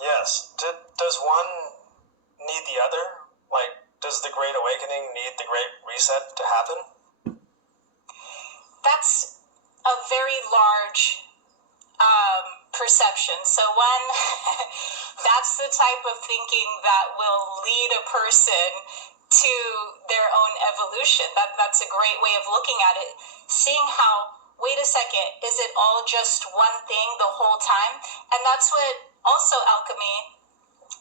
Yes. Does one need the other? Like, does the Great Awakening need the Great Reset to happen? That's a very large perception. So one, that's the type of thinking that will lead a person to their own evolution. That's a great way of looking at it. Seeing how, wait a second, is it all just one thing the whole time? And that's what also alchemy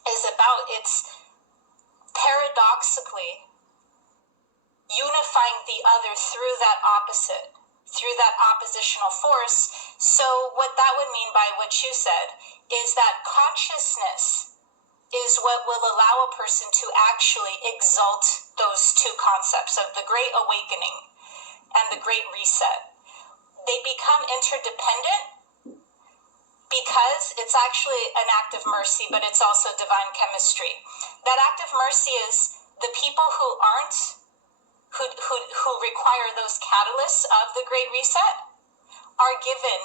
is about. It's paradoxically unifying the other through that opposite, through that oppositional force. So what that would mean by what you said is that consciousness is what will allow a person to actually exalt those two concepts of the Great Awakening and the Great Reset. They become interdependent because it's actually an act of mercy, but it's also divine chemistry. That act of mercy is the people who aren't, who require those catalysts of the Great Reset are given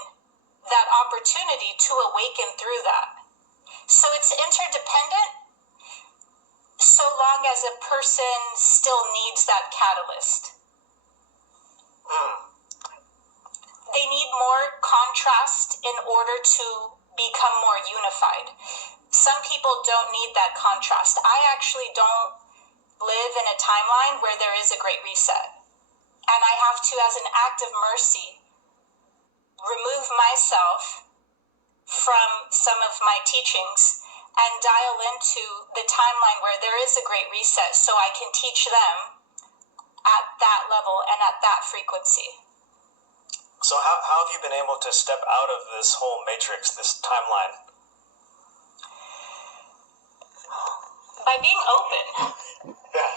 that opportunity to awaken through that. So it's interdependent so long as a person still needs that catalyst. They need more contrast in order to become more unified. Some people don't need that contrast. I actually don't live in a timeline where there is a Great Reset. And I have to, as an act of mercy, remove myself from some of my teachings and dial into the timeline where there is a Great Reset so I can teach them at that level and at that frequency. So how have you been able to step out of this whole matrix, this timeline? By being open. Yeah.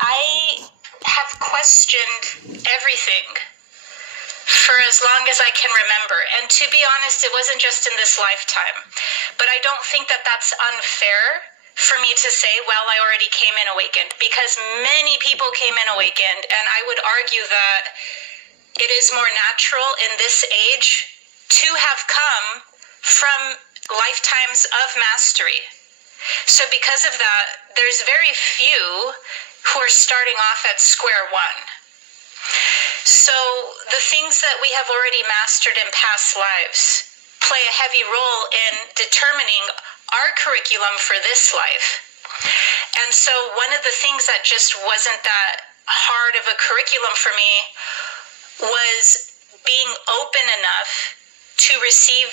I have questioned everything for as long as I can remember. And to be honest, it wasn't just in this lifetime. But I don't think that that's unfair for me to say, well, I already came in awakened, because many people came in awakened. And I would argue that it is more natural in this age to have come from lifetimes of mastery. So because of that, there's very few who are starting off at square one. So the things that we have already mastered in past lives play a heavy role in determining our curriculum for this life. And so one of the things that just wasn't that hard of a curriculum for me was being open enough to receive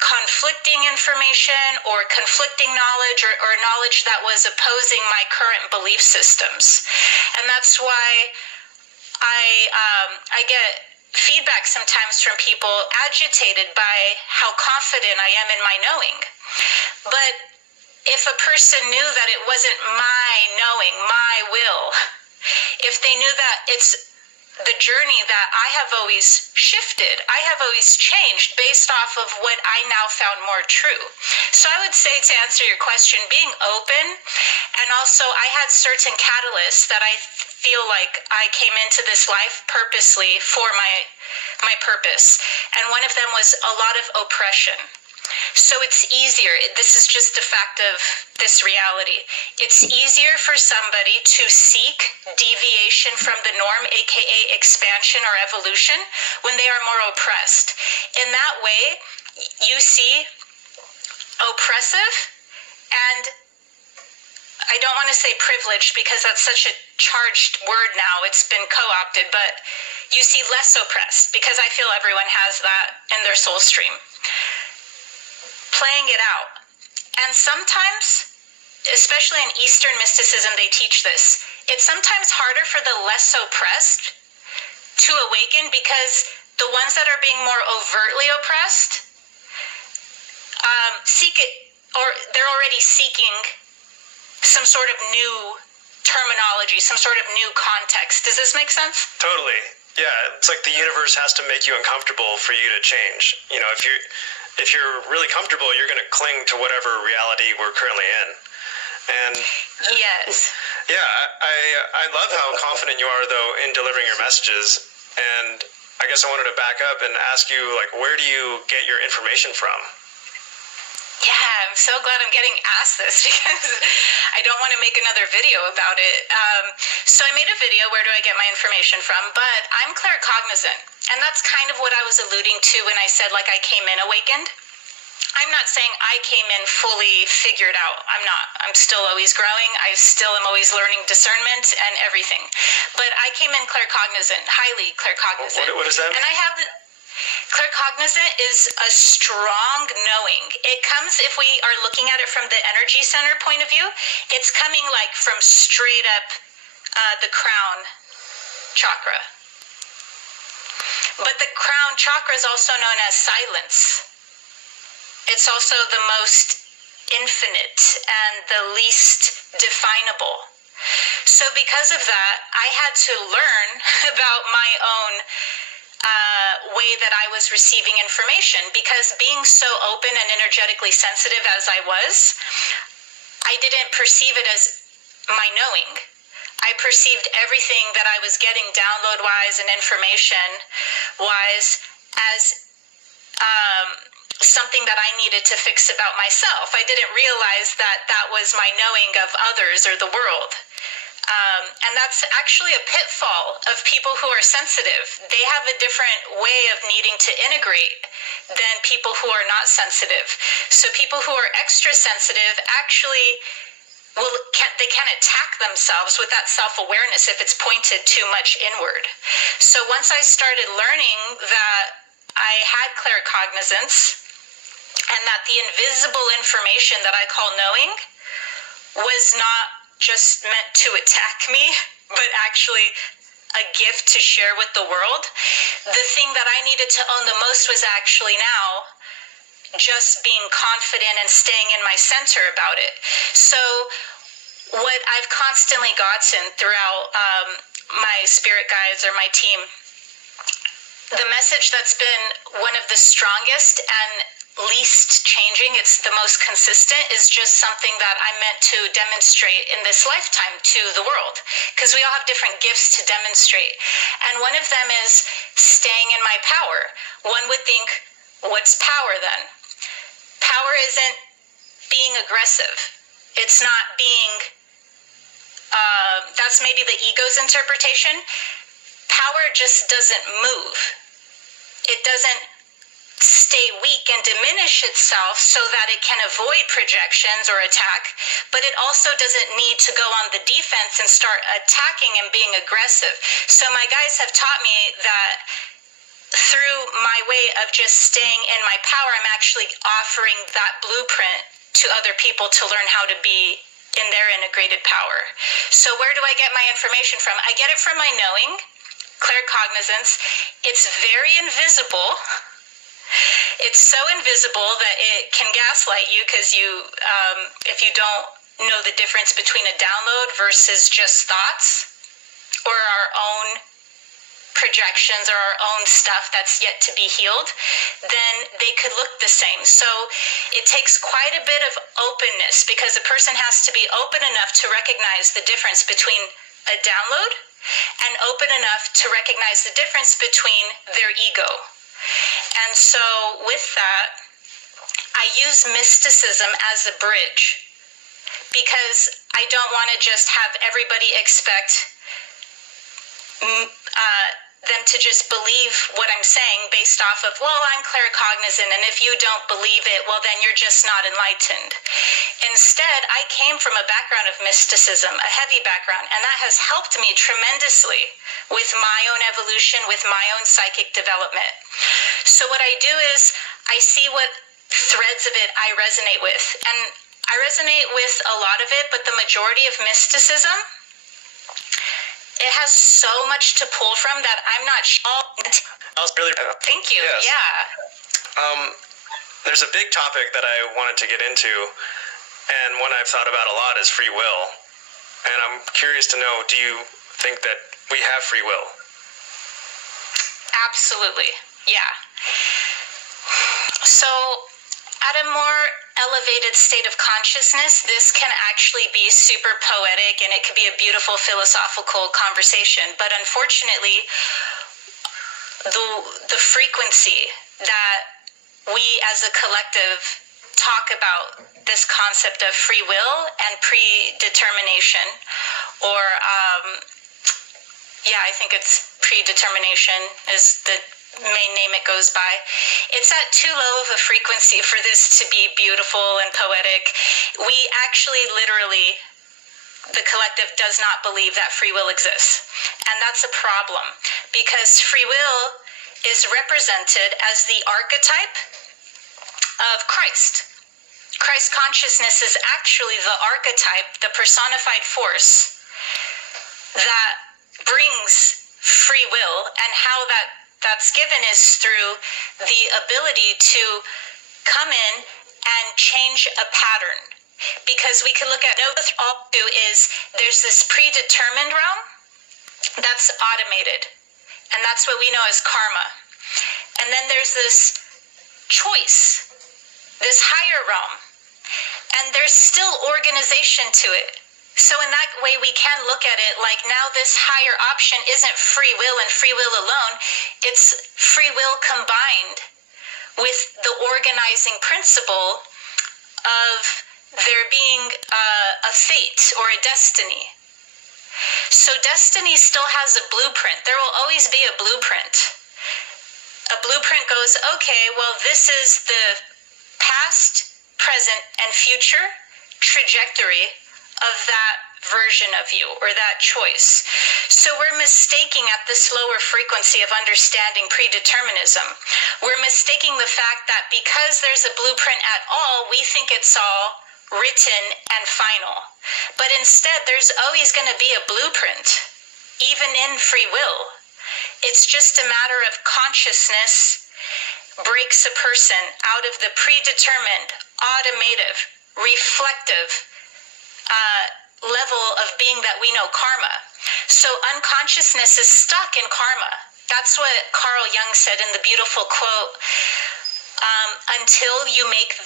conflicting information or conflicting knowledge or knowledge that was opposing my current belief systems. And that's why I get feedback sometimes from people agitated by how confident I am in my knowing. But if a person knew that it wasn't my knowing, my will, if they knew that it's the journey that I have always shifted, I have always changed based off of what I now found more true. So I would say, to answer your question, being open, and also I had certain catalysts that I feel like I came into this life purposely for my purpose. And one of them was a lot of oppression. So it's easier, this is just a fact of this reality, it's easier for somebody to seek deviation from the norm, aka expansion or evolution, when they are more oppressed. In that way, you see oppressive, and I don't want to say privileged because that's such a charged word now, it's been co-opted, but you see less oppressed because I feel everyone has that in their soul stream. Playing it out. And sometimes, especially in Eastern mysticism, they teach this. It's sometimes harder for the less oppressed to awaken because the ones that are being more overtly oppressed seek it, or they're already seeking some sort of new terminology, some sort of new context. Does this make sense? Totally. Yeah, it's like the universe has to make you uncomfortable for you to change. You know, if you're really comfortable, you're going to cling to whatever reality we're currently in. And yes. Yeah, I love how confident you are, though, in delivering your messages. And I guess I wanted to back up and ask you, like, where do you get your information from? Yeah, I'm so glad I'm getting asked this because I don't want to make another video about it. So I made a video, where do I get my information from? But I'm claircognizant. And that's kind of what I was alluding to when I said, like, I came in awakened. I'm not saying I came in fully figured out. I'm not. I'm still always growing. I still am always learning discernment and everything. But I came in claircognizant, highly claircognizant. What does that mean? And I have claircognizant is a strong knowing. It comes, if we are looking at it from the energy center point of view, it's coming like from straight up the crown chakra. But the crown chakra is also known as silence. It's also the most infinite and the least definable. So because of that, I had to learn about my own way that I was receiving information, because being so open and energetically sensitive as I was, I didn't perceive it as my knowing. I perceived everything that I was getting download-wise and information-wise as something that I needed to fix about myself. I didn't realize that that was my knowing of others or the world. And that's actually a pitfall of people who are sensitive. They have a different way of needing to integrate than people who are not sensitive. So people who are extra sensitive actually they can attack themselves with that self-awareness if it's pointed too much inward. So once I started learning that I had claircognizance and that the invisible information that I call knowing was not just meant to attack me, but actually a gift to share with the world, the thing that I needed to own the most was actually now just being confident and staying in my center about it. So what I've constantly gotten throughout my spirit guides or my team, the message that's been one of the strongest and least changing, it's the most consistent, is just something that I meant to demonstrate in this lifetime to the world, because we all have different gifts to demonstrate. And one of them is staying in my power. One would think, what's power then? Power isn't being aggressive. It's not being, that's maybe the ego's interpretation. Power just doesn't move. It doesn't stay weak and diminish itself so that it can avoid projections or attack, but it also doesn't need to go on the defense and start attacking and being aggressive. So my guides have taught me that through my way of just staying in my power, I'm actually offering that blueprint to other people to learn how to be in their integrated power. So where do I get my information from? I get it from my knowing, claircognizance. It's very invisible. It's so invisible that it can gaslight you, because if you don't know the difference between a download versus just thoughts or our own projections or our own stuff that's yet to be healed, then they could look the same. So it takes quite a bit of openness, because a person has to be open enough to recognize the difference between a download and open enough to recognize the difference between their ego. And so with that, I use mysticism as a bridge, because I don't want to just have everybody expect them to just believe what I'm saying based off of, well, I'm claircognizant, and if you don't believe it, well, then you're just not enlightened. Instead, I came from a background of mysticism, a heavy background, and that has helped me tremendously with my own evolution, with my own psychic development. So what I do is I see what threads of it I resonate with, and I resonate with a lot of it, but the majority of mysticism, it has so much to pull from that I'm not sure. That was really. Thank you. Yes. Yeah. There's a big topic that I wanted to get into, and one I've thought about a lot is free will. And I'm curious to know, do you think that we have free will? Absolutely. Yeah. So at a more elevated state of consciousness, this can actually be super poetic, and it could be a beautiful philosophical conversation. But unfortunately, the frequency that we as a collective talk about this concept of free will and predetermination, or I think it's predetermination is the main name it goes by. It's at too low of a frequency for this to be beautiful and poetic. We actually literally, the collective does not believe that free will exists. And that's a problem, because free will is represented as the archetype of Christ. Christ consciousness is actually the archetype, the personified force that brings free will, and how that's given is through the ability to come in and change a pattern. Because we can look at all do is there's this predetermined realm that's automated, and that's what we know as karma. And then there's this choice, this higher realm, and there's still organization to it. So in that way, we can look at it like now this higher option isn't free will and free will alone. It's free will combined with the organizing principle of there being a fate or a destiny. So destiny still has a blueprint. There will always be a blueprint. A blueprint goes, okay, well, this is the past, present, and future trajectory of that version of you or that choice. So we're mistaking at this lower frequency of understanding predeterminism. We're mistaking the fact that because there's a blueprint at all, we think it's all written and final. But instead, there's always going to be a blueprint, even in free will. It's just a matter of consciousness breaks a person out of the predetermined, automative, reflective level of being that we know karma. So unconsciousness is stuck in karma. That's what Carl Jung said in the beautiful quote, until you make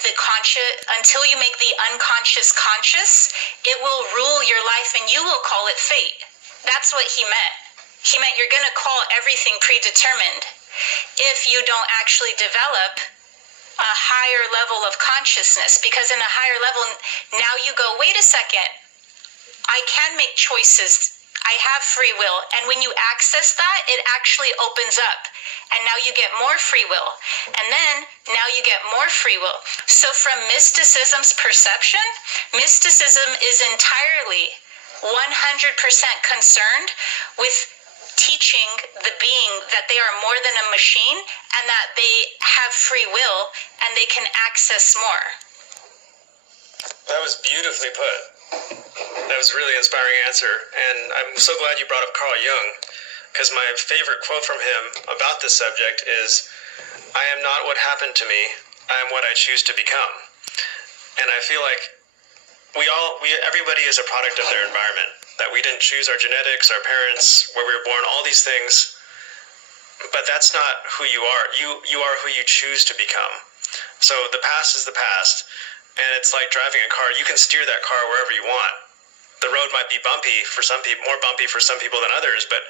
the unconscious conscious, it will rule your life and you will call it fate. That's what he meant. He meant you're going to call everything predetermined if you don't actually develop a higher level of consciousness. Because in a higher level, now you go, wait a second, I can make choices. I have free will. And when you access that, it actually opens up. And now you get more free will. And then now you get more free will. So from mysticism's perception, mysticism is entirely 100% concerned with teaching the being that they are more than a machine and that they have free will and they can access more. That was beautifully put. That was a really inspiring answer. And I'm so glad you brought up Carl Jung, because my favorite quote from him about this subject is, "I am not what happened to me, I am what I choose to become." And I feel like everybody is a product of their environment, that we didn't choose our genetics, our parents, where we were born, all these things. But that's not who you are. You are who you choose to become. So the past is the past. And it's like driving a car. You can steer that car wherever you want. The road might be bumpy for some people, more bumpy for some people than others, but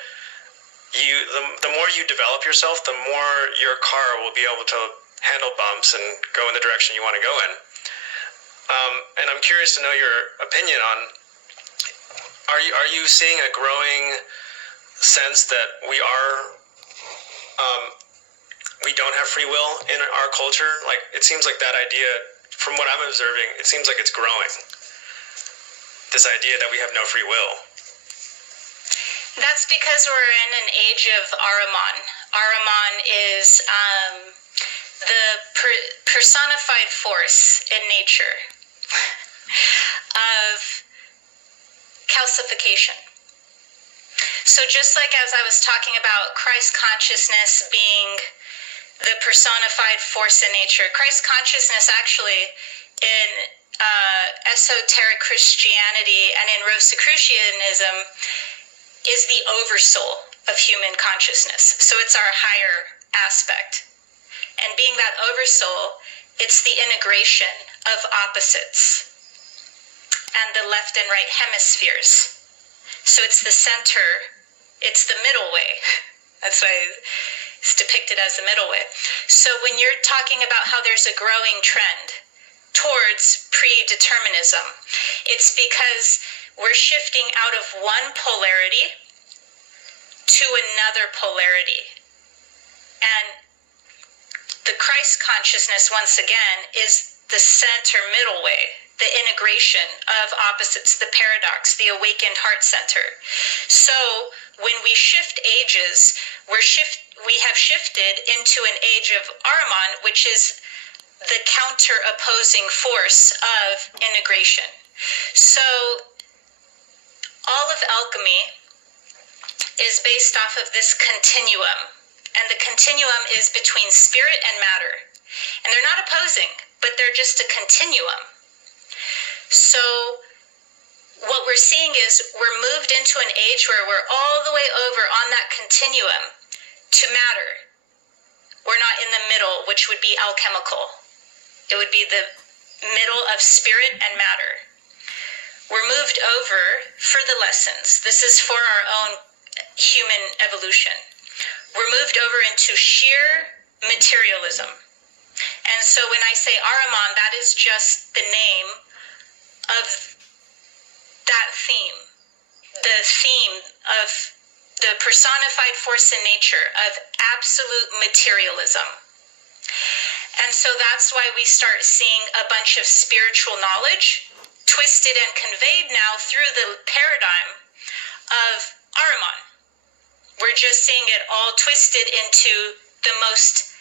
the more you develop yourself, the more your car will be able to handle bumps and go in the direction you want to go in. And I'm curious to know your opinion on, are you seeing a growing sense that we don't have free will in our culture? Like, it seems like that idea, from what I'm observing, it seems like it's growing. This idea that we have no free will. That's because we're in an age of Ahriman. Ahriman is the personified force in nature of calcification. So just like as I was talking about Christ consciousness being the personified force in nature, Christ consciousness actually in esoteric Christianity and in Rosicrucianism is the oversoul of human consciousness. So it's our higher aspect. And being that oversoul, it's the integration of opposites and the left and right hemispheres. So it's the center, it's the middle way. That's why it's depicted as the middle way. So when you're talking about how there's a growing trend towards predeterminism. It's because we're shifting out of one polarity to another polarity. And the Christ consciousness, once again, is the center middle way, the integration of opposites, the paradox, the awakened heart center. So when we shift ages, we have shifted into an age of Ahriman, which is the counter opposing force of integration. So all of alchemy is based off of this continuum, and the continuum is between spirit and matter. And they're not opposing, but they're just a continuum. So what we're seeing is we're moved into an age where we're all the way over on that continuum to matter. We're not in the middle, which would be alchemical. It would be the middle of spirit and matter. We're moved over for the lessons. This is for our own human evolution. We're moved over into sheer materialism. And so when I say Ahriman, that is just the name of that theme, the theme of the personified force in nature of absolute materialism. And so that's why we start seeing a bunch of spiritual knowledge twisted and conveyed now through the paradigm of Ahriman. We're just seeing it all twisted into the most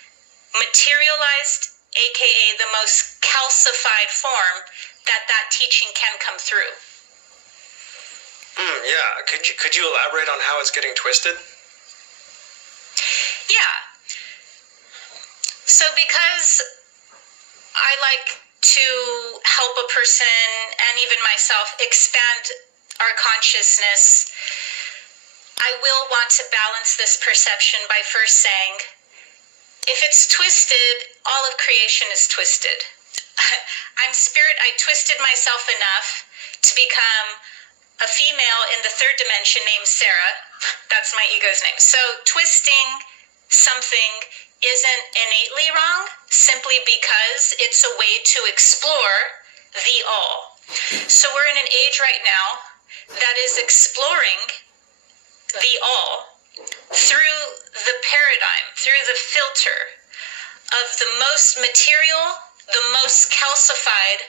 materialized, aka the most calcified form that teaching can come through. Yeah, could you elaborate on how it's getting twisted? Yeah. So because I like to help a person and even myself expand our consciousness, I will want to balance this perception by first saying, if it's twisted, all of creation is twisted. I'm spirit, I twisted myself enough to become a female in the third dimension named Sarah. That's my ego's name. So twisting something isn't innately wrong, simply because it's a way to explore the all. So we're in an age right now that is exploring the all through the paradigm, through the filter of the most material, the most calcified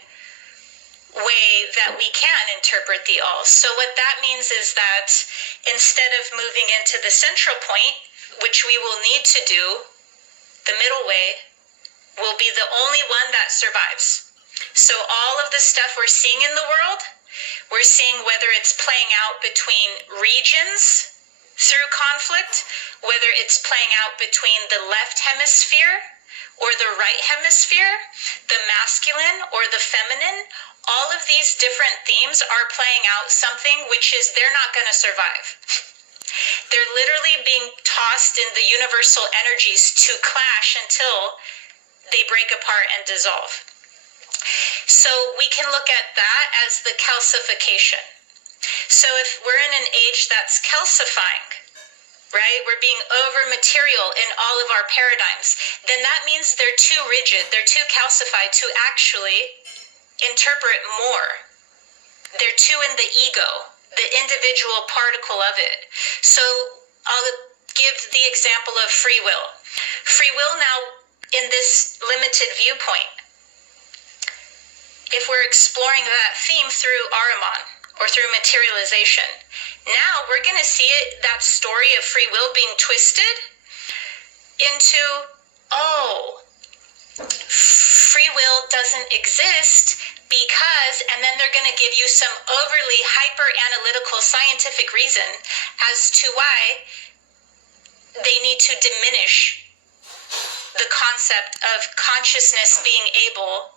way that we can interpret the all. So what that means is that instead of moving into the central point, which we will need to do, the middle way will be the only one that survives. So all of the stuff we're seeing in the world, we're seeing whether it's playing out between regions through conflict, whether it's playing out between the left hemisphere or the right hemisphere, the masculine or the feminine. All of these different themes are playing out something which is they're not going to survive. They're literally being tossed in the universal energies to clash until they break apart and dissolve. So we can look at that as the calcification. So if we're in an age that's calcifying, right, we're being over material in all of our paradigms, then that means they're too rigid, they're too calcified to actually interpret more. They're too in the ego, the individual particle of it. So I'll give the example of free will. Free will now in this limited viewpoint, if we're exploring that theme through Ahriman or through materialization, now we're going to see it, that story of free will being twisted into, oh, free will doesn't exist because, and then they're going to give you some overly hyper-analytical scientific reason as to why they need to diminish the concept of consciousness being able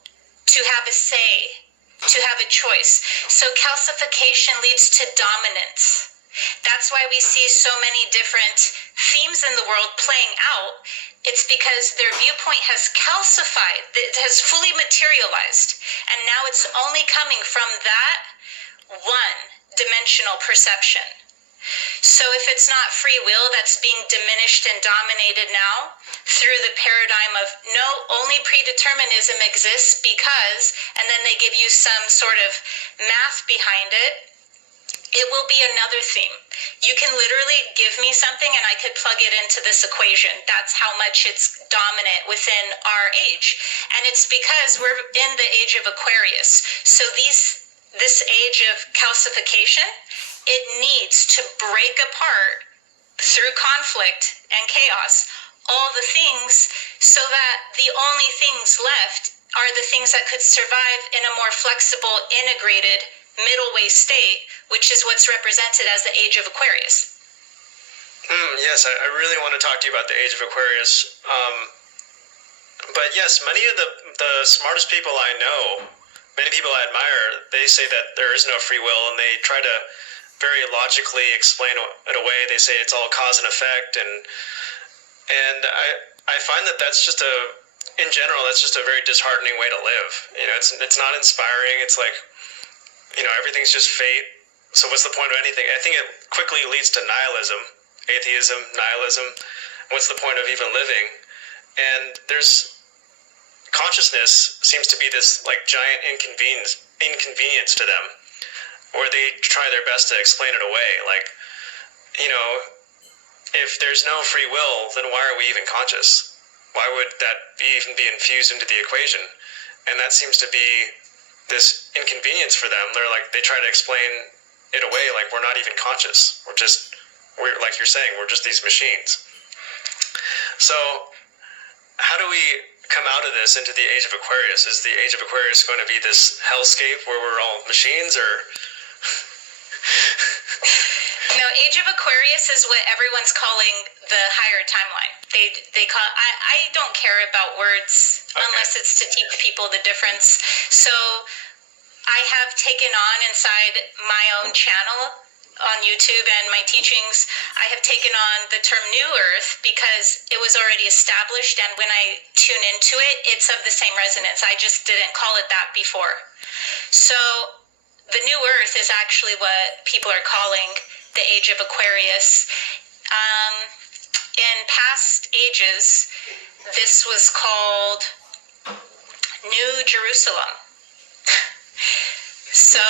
to have a say, to have a choice. So calcification leads to dominance. That's why we see so many different themes in the world playing out. It's because their viewpoint has calcified, it has fully materialized, and now it's only coming from that one-dimensional perception. So if it's not free will that's being diminished and dominated now through the paradigm of no, only predeterminism exists because, and then they give you some sort of math behind it, it will be another theme. You can literally give me something and I could plug it into this equation. That's how much it's dominant within our age. And it's because we're in the age of Aquarius. So this age of calcification, it needs to break apart through conflict and chaos all the things so that the only things left are the things that could survive in a more flexible, integrated, middle way state, which is what's represented as the age of Aquarius. Yes, I really want to talk to you about the age of Aquarius. But yes, many of the smartest people I know, many people I admire, they say that there is no free will, and they try to very logically explain it away. They say it's all cause and effect, and I find that that's just in general, that's just a very disheartening way to live. It's not inspiring. It's like, everything's just fate. So what's the point of anything? I think it quickly leads to nihilism, atheism, nihilism. What's the point of even living? And consciousness seems to be this like giant inconvenience to them, where they try their best to explain it away. Like, if there's no free will, then why are we even conscious? Why would that even be infused into the equation? And that seems to be this inconvenience for them. They try to explain it away like we're not even conscious. We're like you're saying, we're just these machines. So how do we come out of this into the age of Aquarius? Is the age of Aquarius going to be this hellscape where we're all machines, or? No, age of Aquarius is what everyone's calling the higher timeline. They call. I don't care about words unless it's to teach people the difference. So I have taken on inside my own channel on YouTube and my teachings, I have taken on the term New Earth because it was already established, and when I tune into it, it's of the same resonance. I just didn't call it that before. So the New Earth is actually what people are calling the age of Aquarius. In past ages, this was called New Jerusalem. So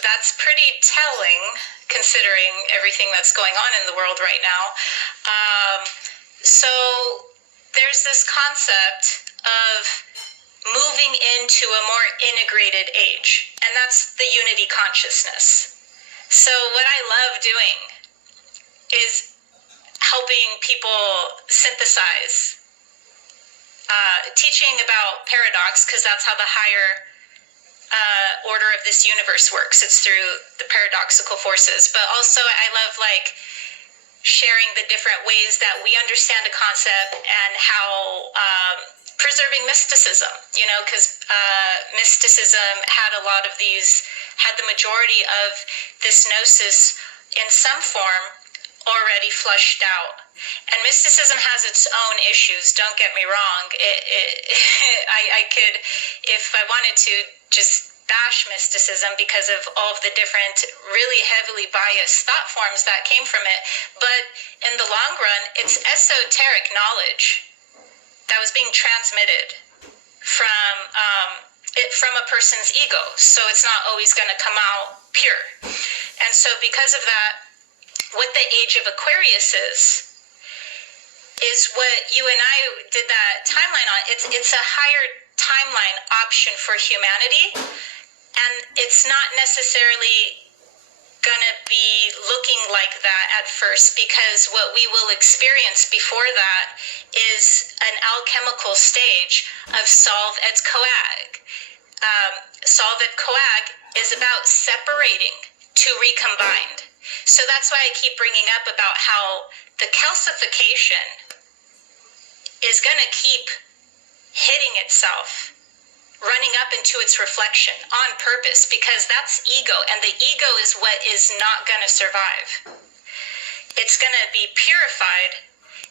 that's pretty telling, considering everything that's going on in the world right now. So there's this concept of moving into a more integrated age, and that's the unity consciousness. So what I love doing is helping people synthesize, teaching about paradox, because that's how the higher order of this universe works. It's through the paradoxical forces. But also I love sharing the different ways that we understand a concept and how preserving mysticism, because mysticism had the majority of this gnosis in some form already flushed out. And mysticism has its own issues, don't get me wrong. I could, if I wanted to, just bash mysticism because of all of the different really heavily biased thought forms that came from it. But in the long run, it's esoteric knowledge that was being transmitted from a person's ego. So it's not always going to come out pure. And so because of that, what the age of Aquarius is what you and I did that timeline on. It's a higher timeline option for humanity, and it's not necessarily gonna be looking like that at first, because what we will experience before that is an alchemical stage of solve et coag. Solve et coag is about separating to recombined. So that's why I keep bringing up about how the calcification is going to keep hitting itself, running up into its reflection on purpose, because that's ego, and the ego is what is not going to survive. It's going to be purified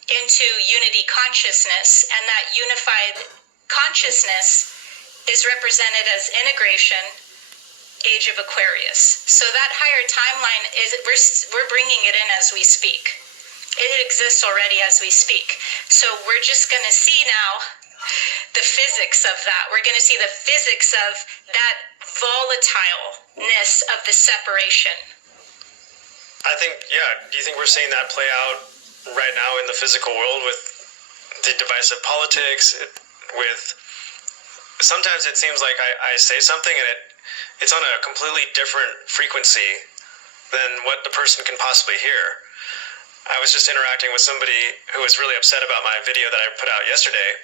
into unity consciousness, and that unified consciousness is represented as integration age of Aquarius. So that higher timeline is we're bringing it in as we speak. It exists already as we speak. So we're just going to see now the physics of that. We're going to see the physics of that volatileness of the separation. I think, do you think we're seeing that play out right now in the physical world with the divisive politics? Sometimes it seems like I say something and it's on a completely different frequency than what the person can possibly hear. I was just interacting with somebody who was really upset about my video that I put out yesterday,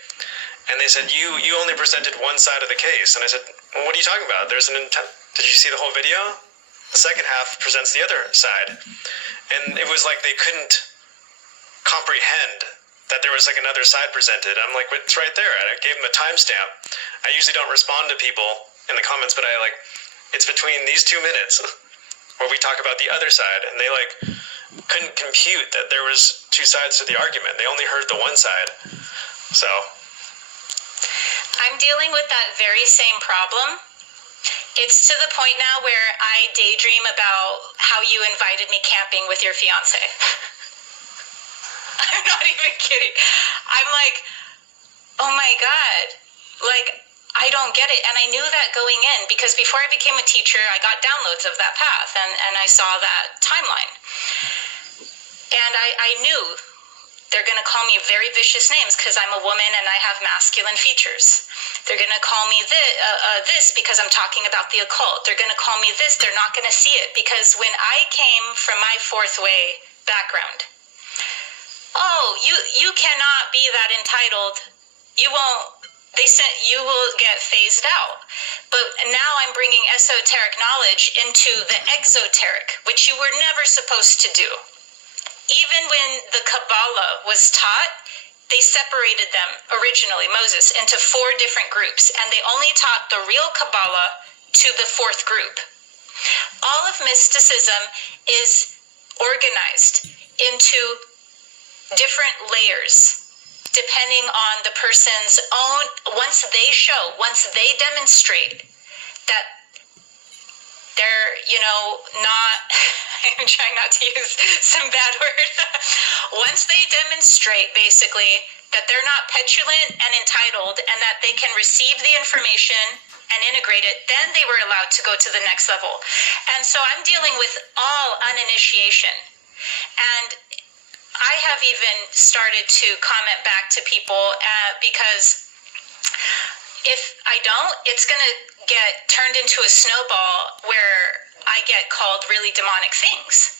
and they said, you only presented one side of the case. And I said, well, what are you talking about? There's an intent. Did you see the whole video? The second half presents the other side. And it was like they couldn't comprehend that there was like another side presented. I'm like, it's right there. I gave them a timestamp. I usually don't respond to people in the comments, but it's between these 2 minutes where we talk about the other side, and they couldn't compute that there was two sides to the argument. They only heard the one side. So I'm dealing with that very same problem. It's to the point now where I daydream about how you invited me camping with your fiance. I'm not even kidding. I'm like, oh my God, I don't get it. And I knew that going in, because before I became a teacher, I got downloads of that path, and I saw that timeline. And I knew they're going to call me very vicious names because I'm a woman and I have masculine features. They're going to call me this because I'm talking about the occult. They're going to call me this. They're not going to see it, because when I came from my fourth way background, you cannot be that entitled. You won't. You will get phased out. But now I'm bringing esoteric knowledge into the exoteric, which you were never supposed to do. Even when the Kabbalah was taught, they separated them originally, Moses, into 4 different groups, and they only taught the real Kabbalah to the 4th group. All of mysticism is organized into different layers, depending on the person's own, once they demonstrate that they're, not, I'm trying not to use some bad word. Once they demonstrate, basically, that they're not petulant and entitled, and that they can receive the information and integrate it, then they were allowed to go to the next level. And so I'm dealing with all uninitiation. And I have even started to comment back to people because if I don't, it's going to get turned into a snowball where I get called really demonic things.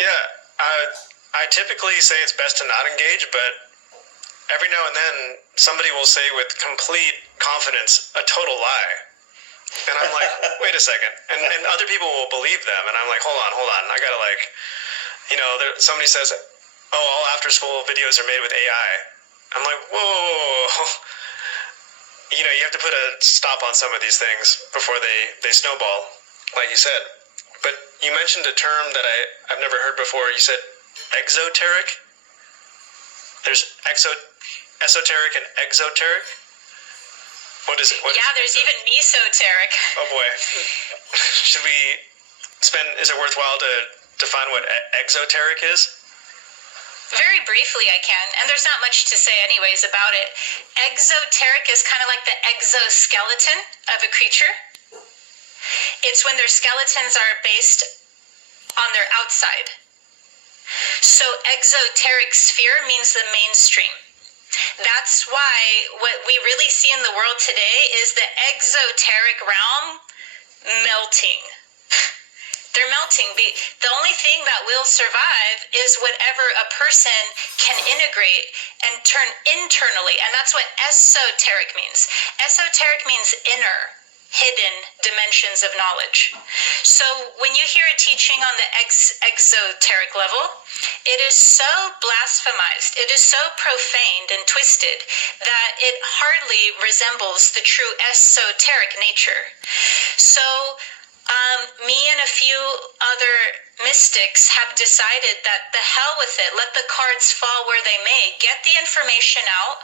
Yeah, I typically say it's best to not engage, but every now and then somebody will say with complete confidence a total lie. And I'm like, wait a second. And other people will believe them. And I'm like, hold on. I got to somebody says, oh, all after school videos are made with AI. I'm like, whoa. You have to put a stop on some of these things before they snowball, like you said. But you mentioned a term that I've never heard before. You said exoteric? There's esoteric and exoteric? What is it? There's even mesoteric. Oh boy. Is it worthwhile to define what exoteric is? Very briefly, I can, and there's not much to say anyways about it. Exoteric is kind of like the exoskeleton of a creature. It's when their skeletons are based on their outside. So exoteric sphere means the mainstream. That's why what we really see in the world today is the exoteric realm melting. They're melting. The only thing that will survive is whatever a person can integrate and turn internally. And that's what esoteric means. Esoteric means inner, hidden dimensions of knowledge. So when you hear a teaching on the exoteric level, it is so blasphemized, it is so profaned and twisted that it hardly resembles the true esoteric nature. So me and a few other mystics have decided that the hell with it, let the cards fall where they may, get the information out,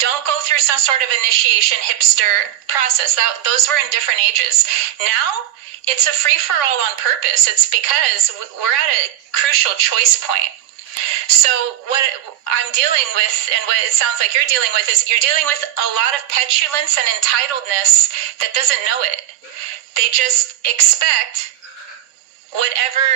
Don't go through some sort of initiation hipster process. Those were in different ages. Now, it's a free-for-all on purpose. It's because we're at a crucial choice point. So what I'm dealing with, and what it sounds like you're dealing with, is you're dealing with a lot of petulance and entitledness that doesn't know it. They just expect whatever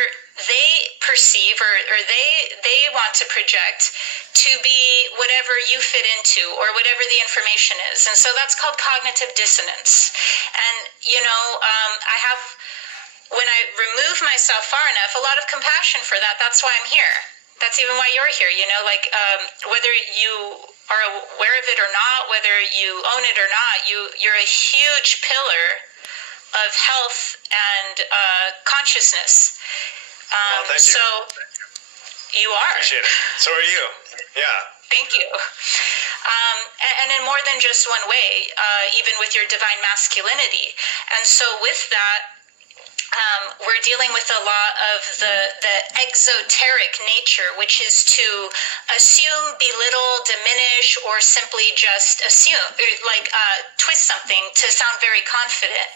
they perceive or they want to project to be whatever you fit into or whatever the information is. And so that's called cognitive dissonance. And, I have, when I remove myself far enough, a lot of compassion for that. That's why I'm here. That's even why you're here, whether you are aware of it or not, whether you own it or not, you're a huge pillar of health and consciousness. Thank you. So you are. Appreciate it. So are you. Yeah. Thank you. And in more than just one way, even with your divine masculinity. And so with that, we're dealing with a lot of the exoteric nature, which is to assume, belittle, diminish, or simply just assume, twist something to sound very confident.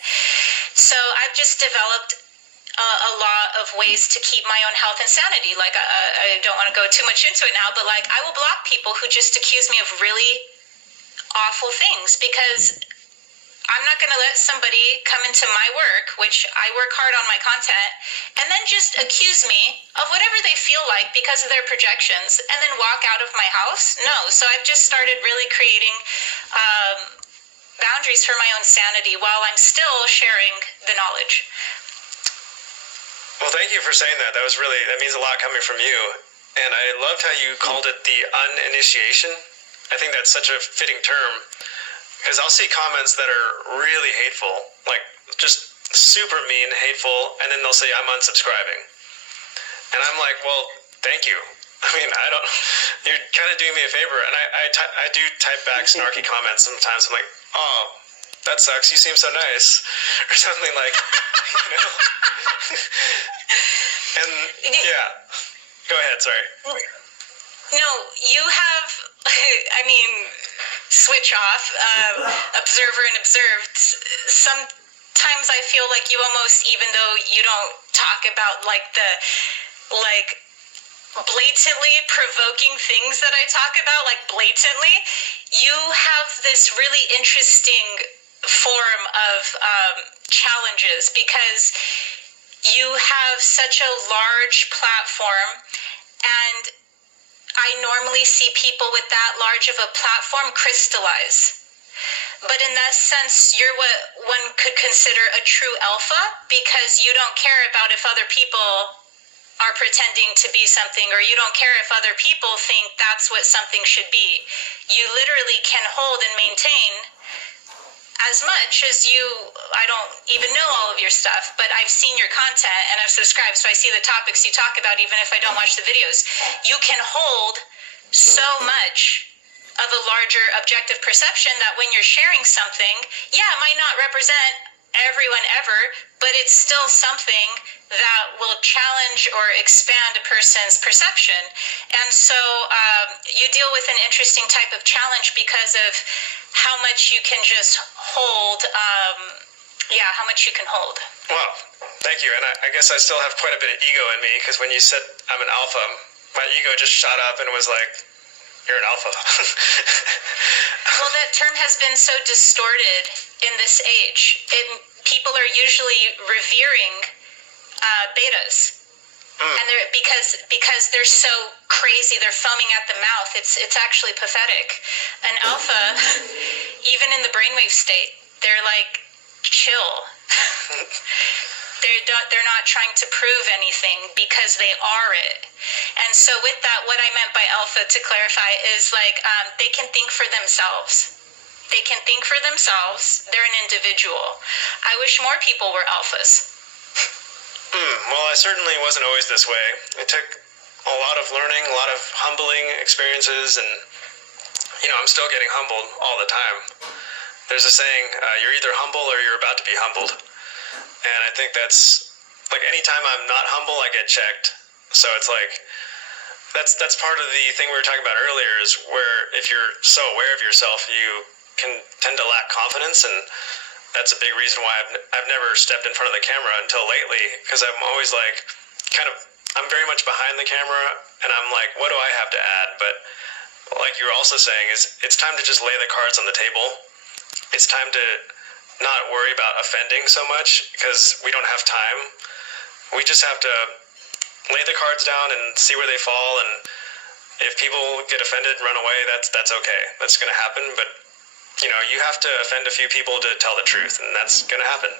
So I've just developed a lot of ways to keep my own health and sanity. I don't want to go too much into it now, but I will block people who just accuse me of really awful things, because I'm not going to let somebody come into my work, which I work hard on my content, and then just accuse me of whatever they feel like because of their projections and then walk out of my house. No. So I've just started really creating boundaries for my own sanity while I'm still sharing the knowledge. Well, thank you for saying that. That means a lot coming from you. And I loved how you called it the uninitiation. I think that's such a fitting term. Because I'll see comments that are really hateful, like just super mean, hateful, and then they'll say, I'm unsubscribing. And I'm like, well, thank you. I mean, you're kind of doing me a favor. And I do type back snarky comments sometimes. I'm like, oh, that sucks. You seem so nice. Or something like, And yeah, go ahead, sorry. No, you have, switch off, observer and observed. Sometimes I feel like you almost, even though you don't talk about blatantly provoking things that I talk about, blatantly, you have this really interesting form of challenges because you have such a large platform, and I normally see people with that large of a platform crystallize. But in that sense, you're what one could consider a true alpha, because you don't care about if other people are pretending to be something, or you don't care if other people think that's what something should be. You literally can hold and maintain as much as I don't even know all of your stuff, but I've seen your content and I've subscribed, so I see the topics you talk about even if I don't watch the videos. You can hold so much of a larger objective perception that when you're sharing something, it might not represent everyone ever, but it's still something that will challenge or expand a person's perception. And so you deal with an interesting type of challenge because of how much you can just hold, how much you can hold. Well, thank you. And I guess I still have quite a bit of ego in me, because when you said I'm an alpha, my ego just shot up and was like, you're an alpha. Well, that term has been so distorted in this age. People are usually revering betas. And they're because they're so crazy, they're foaming at the mouth. It's actually pathetic. An alpha, even in the brainwave state, they're chill. They're not trying to prove anything because they are it. And so with that, what I meant by alpha, to clarify, is they can think for themselves. They can think for themselves. They're an individual. I wish more people were alphas. Well, I certainly wasn't always this way. It took a lot of learning, a lot of humbling experiences, and, I'm still getting humbled all the time. There's a saying, you're either humble or you're about to be humbled. And I think that's, anytime I'm not humble, I get checked. So it's that's part of the thing we were talking about earlier, is where if you're so aware of yourself, you can tend to lack confidence, and that's a big reason why I've never stepped in front of the camera until lately, because I'm always like, I'm very much behind the camera, and I'm like, what do I have to add? But like you were also saying, is it's time to just lay the cards on the table. It's time to not worry about offending so much, because we don't have time. We just have to lay the cards down and see where they fall, and if people get offended, run away, that's okay. That's going to happen, but you have to offend a few people to tell the truth, and that's going to happen.